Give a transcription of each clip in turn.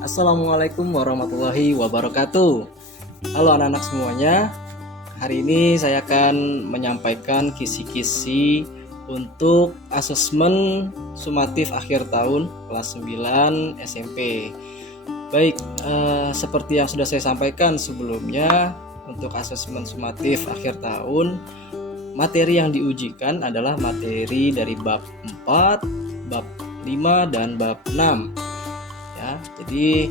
Assalamualaikum warahmatullahi wabarakatuh. Halo anak-anak semuanya. Hari ini saya akan menyampaikan kisi-kisi untuk asesmen sumatif akhir tahun kelas 9 SMP. Baik, seperti yang sudah saya sampaikan sebelumnya, untuk asesmen sumatif akhir tahun, materi yang diujikan adalah materi dari bab 4, bab 5, dan bab 6. Ya, jadi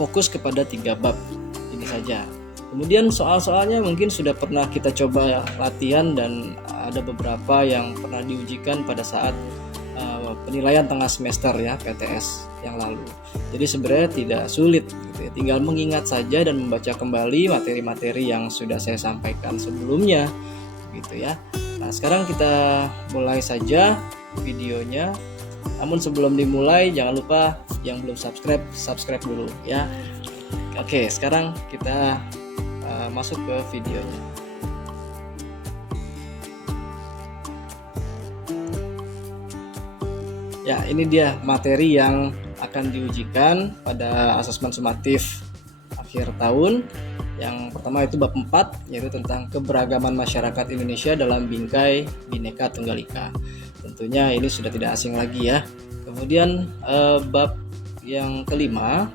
fokus kepada 3 bab ini saja. Kemudian soal-soalnya mungkin sudah pernah kita coba latihan dan ada beberapa yang pernah diujikan pada saat penilaian tengah semester ya, PTS yang lalu. Jadi sebenarnya tidak sulit gitu ya. Tinggal mengingat saja dan membaca kembali materi-materi yang sudah saya sampaikan sebelumnya gitu ya. Nah, sekarang kita mulai saja videonya. Namun sebelum dimulai jangan lupa yang belum subscribe dulu ya. Oke, sekarang kita masuk ke videonya. Ya, ini dia materi yang akan diujikan pada asesmen sumatif akhir tahun. Yang pertama itu bab 4, yaitu tentang keberagaman masyarakat Indonesia dalam bingkai Bhinneka Tunggal Ika. Tentunya ini sudah tidak asing lagi ya. Kemudian bab yang kelima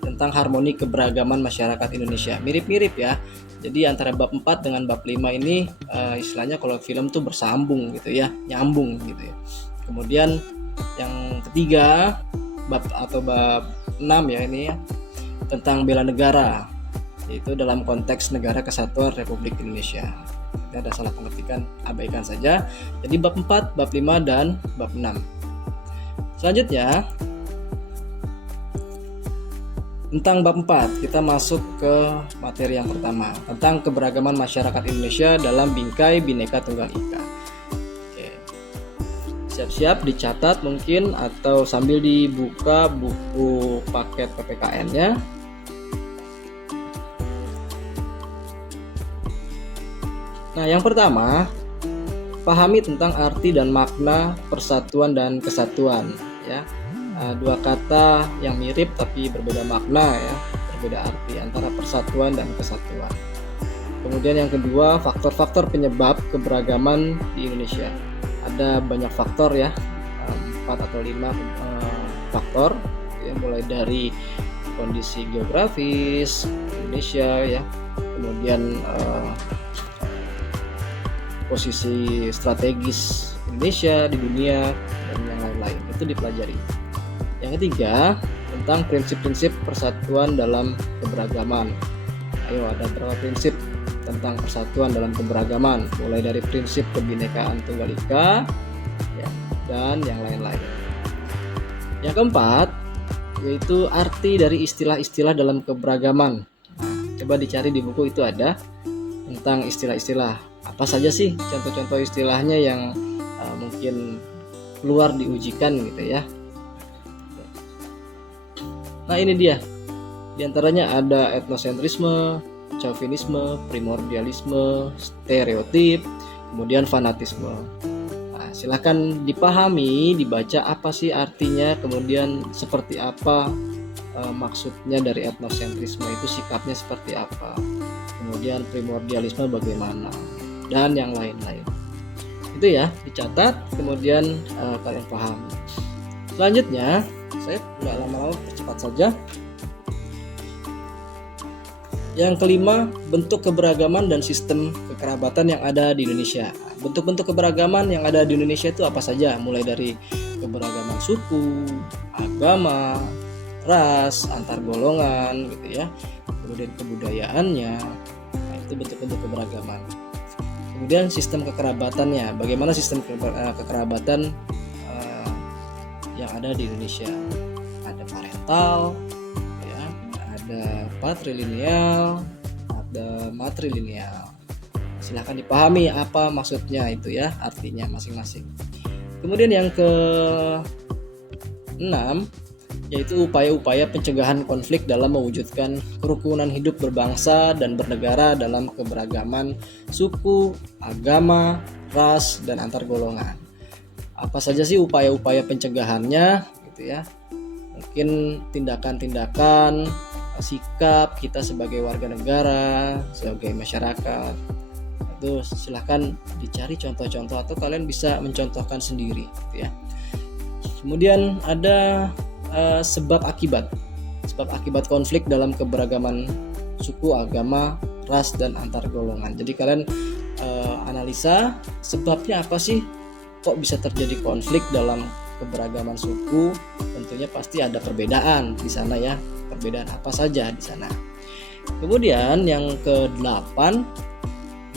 tentang harmoni keberagaman masyarakat Indonesia. Mirip-mirip ya. Jadi antara bab 4 dengan bab 5 ini istilahnya kalau film tuh bersambung gitu ya, nyambung gitu ya. Kemudian yang ketiga bab 6 ya ini ya, tentang bela negara, yaitu dalam konteks Negara Kesatuan Republik Indonesia. Ini ada salah pengertian, abaikan saja. Jadi bab 4, bab 5, dan bab 6. Selanjutnya tentang bab 4, kita masuk ke materi yang pertama, tentang keberagaman masyarakat Indonesia dalam bingkai Bhinneka Tunggal Ika. Oke. Siap-siap dicatat mungkin atau sambil dibuka buku paket PPKN-nya. Nah, yang pertama, pahami tentang arti dan makna persatuan dan kesatuan ya. Dua kata yang mirip tapi berbeda makna ya, berbeda arti antara persatuan dan kesatuan. Kemudian yang kedua, faktor-faktor penyebab keberagaman di Indonesia. Ada banyak faktor ya, 4 atau 5 faktor ya, mulai dari kondisi geografis Indonesia ya, kemudian posisi strategis Indonesia di dunia dan yang lain-lain, itu dipelajari. Yang ketiga, tentang prinsip-prinsip persatuan dalam keberagaman. Ayo, ada berapa prinsip tentang persatuan dalam keberagaman, mulai dari prinsip kebinekaan Tunggal Ika ya, dan yang lain-lain. Yang keempat, yaitu arti dari istilah-istilah dalam keberagaman. Nah, coba dicari di buku, itu ada tentang istilah-istilah. Apa saja sih contoh-contoh istilahnya yang mungkin keluar diujikan gitu ya. Nah, ini dia. Di antaranya ada etnosentrisme, chauvinisme, primordialisme, stereotip, kemudian fanatisme. Nah, silakan dipahami, dibaca apa sih artinya, kemudian seperti apa maksudnya dari etnosentrisme itu, sikapnya seperti apa. Kemudian primordialisme bagaimana, dan yang lain-lain. Itu ya, dicatat, kemudian kalian pahami. Selanjutnya, saya nggak lama-lama, percepat saja. Yang kelima, bentuk keberagaman dan sistem kekerabatan yang ada di Indonesia. Bentuk-bentuk keberagaman yang ada di Indonesia itu apa saja? Mulai dari keberagaman suku, agama, ras, antar golongan gitu ya. Kemudian kebudayaannya. Nah, itu bentuk-bentuk keberagaman. Kemudian sistem kekerabatannya. Bagaimana sistem kekerabatan yang ada di Indonesia? Ada parental, ada patrilineal, ada matrilineal. silahkan dipahami apa maksudnya itu ya, artinya masing-masing. Kemudian yang ke-6 yaitu upaya-upaya pencegahan konflik dalam mewujudkan kerukunan hidup berbangsa dan bernegara dalam keberagaman suku, agama, ras, dan antar golongan. Apa saja sih upaya-upaya pencegahannya gitu ya? Mungkin tindakan-tindakan, sikap kita sebagai warga negara, sebagai masyarakat. Itu silahkan dicari contoh-contoh atau kalian bisa mencontohkan sendiri gitu ya. Kemudian ada sebab akibat konflik dalam keberagaman suku, agama, ras, dan antar golongan. Jadi kalian analisa sebabnya apa sih kok bisa terjadi konflik dalam keberagaman suku. Tentunya pasti ada perbedaan di sana ya, perbedaan apa saja di sana. Kemudian yang ke-8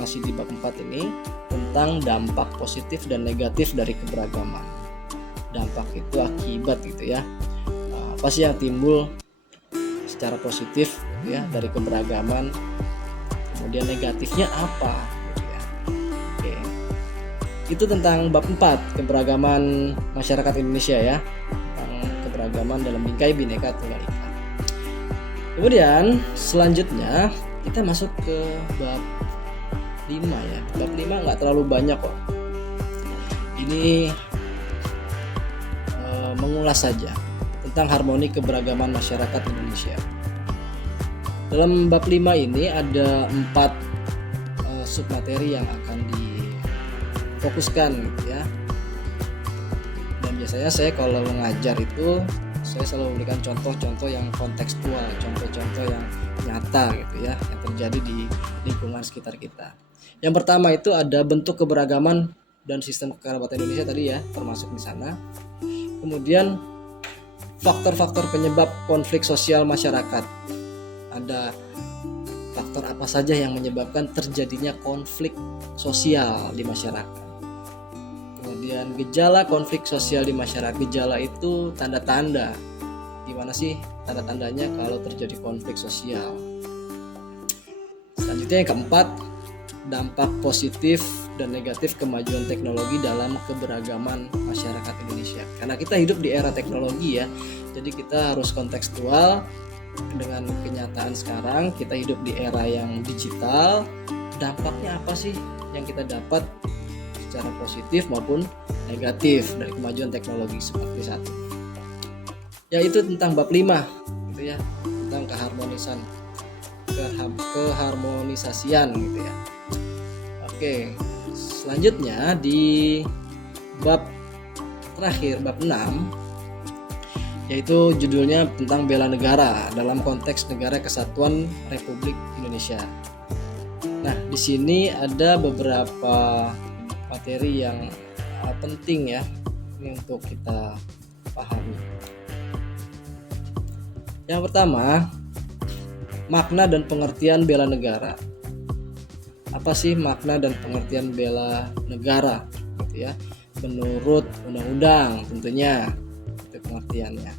masih di bab 4 ini tentang dampak positif dan negatif dari keberagaman. Dampak itu akibat gitu ya. Apa sih yang timbul secara positif ya dari keberagaman, kemudian negatifnya apa gitu ya. Oke. Itu tentang bab 4 keberagaman masyarakat Indonesia ya, tentang keberagaman dalam bingkai Bhinneka Tunggal Ika. Kemudian selanjutnya kita masuk ke bab 5 ya. Bab 5 nggak terlalu banyak kok, ini mengulas saja tentang harmoni keberagaman masyarakat Indonesia. Dalam bab 5 ini ada 4 submateri yang akan difokuskan gitu ya. Dan biasanya saya kalau mengajar itu saya selalu memberikan contoh-contoh yang kontekstual, contoh-contoh yang nyata gitu ya, yang terjadi di lingkungan sekitar kita. Yang pertama itu ada bentuk keberagaman dan sistem kekerabatan Indonesia tadi ya, termasuk di sana. Kemudian faktor-faktor penyebab konflik sosial masyarakat. Ada faktor apa saja yang menyebabkan terjadinya konflik sosial di masyarakat. Kemudian gejala konflik sosial di masyarakat. Gejala itu tanda-tanda. Gimana sih tanda-tandanya kalau terjadi konflik sosial? Selanjutnya yang keempat, dampak positif dan negatif kemajuan teknologi dalam keberagaman masyarakat Indonesia. Karena kita hidup di era teknologi ya, jadi kita harus kontekstual dengan kenyataan sekarang. Kita hidup di era yang digital. Dampaknya apa sih yang kita dapat secara positif maupun negatif dari kemajuan teknologi seperti saat ini? Yaitu tentang bab 5 gitu ya, tentang keharmonisasian gitu ya. Oke, selanjutnya di bab terakhir, bab 6, yaitu judulnya tentang bela negara dalam konteks Negara Kesatuan Republik Indonesia. Nah, di sini ada beberapa materi yang penting ya ini untuk kita pahami. Yang pertama, makna dan pengertian bela negara. Apa sih makna dan pengertian bela negara gitu ya, menurut undang-undang tentunya itu pengertiannya.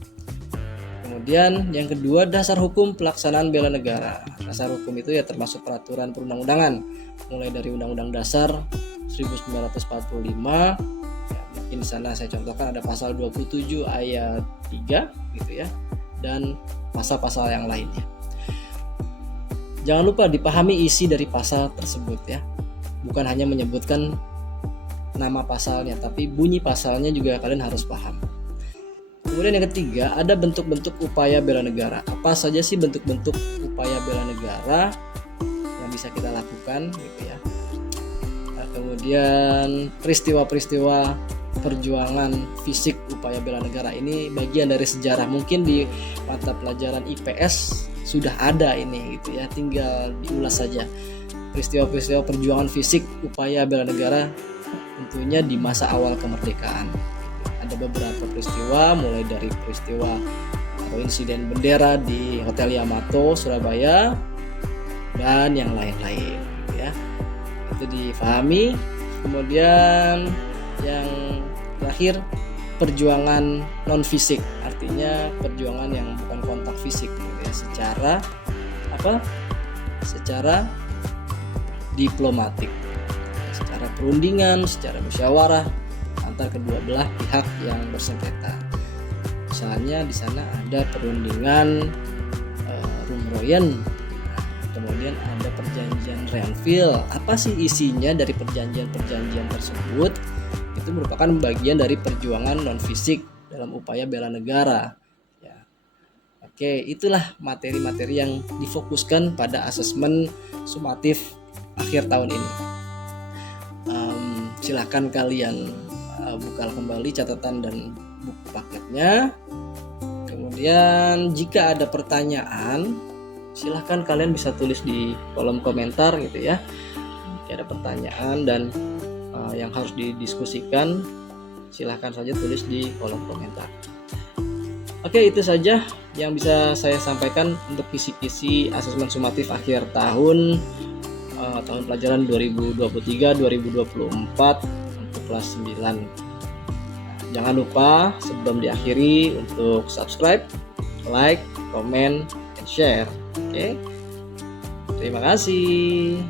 Kemudian yang kedua, dasar hukum pelaksanaan bela negara. Dasar hukum itu ya termasuk peraturan perundang-undangan, mulai dari Undang-Undang Dasar 1945 ya, mungkin di sana saya contohkan ada pasal 27 ayat 3 gitu ya, dan pasal-pasal yang lainnya. Jangan lupa dipahami isi dari pasal tersebut ya. Bukan hanya menyebutkan nama pasalnya, tapi bunyi pasalnya juga kalian harus paham. Kemudian yang ketiga, ada bentuk-bentuk upaya bela negara. Apa saja sih bentuk-bentuk upaya bela negara yang bisa kita lakukan gitu ya. Nah, kemudian peristiwa-peristiwa perjuangan fisik upaya bela negara ini bagian dari sejarah. Mungkin di mata pelajaran IPS sudah ada ini gitu ya, tinggal diulas saja. Peristiwa-peristiwa perjuangan fisik upaya bela negara tentunya di masa awal kemerdekaan. Ada beberapa peristiwa, mulai dari peristiwa atau insiden bendera di Hotel Yamato Surabaya dan yang lain-lain gitu ya. Itu difahami. Kemudian yang terakhir, perjuangan non fisik, artinya perjuangan yang bukan kontak fisik gitu ya, secara diplomatik, secara perundingan, secara musyawarah antar kedua belah pihak yang bersengketa. Misalnya di sana ada perundingan Rumroyen, kemudian ada perjanjian Renville. Apa sih isinya dari perjanjian-perjanjian tersebut? Itu merupakan bagian dari perjuangan non-fisik dalam upaya bela negara. Ya. Oke, itulah materi-materi yang difokuskan pada asesmen sumatif akhir tahun ini. Silahkan kalian buka kembali catatan dan buku paketnya. Kemudian jika ada pertanyaan, silahkan kalian bisa tulis di kolom komentar gitu ya. Jika ada pertanyaan dan yang harus didiskusikan, silahkan saja tulis di kolom komentar. Oke, itu saja yang bisa saya sampaikan untuk kisi-kisi asesmen sumatif akhir tahun pelajaran 2023-2024 untuk kelas 9. Jangan lupa sebelum diakhiri untuk subscribe, like, comment, and share. Oke. Terima kasih.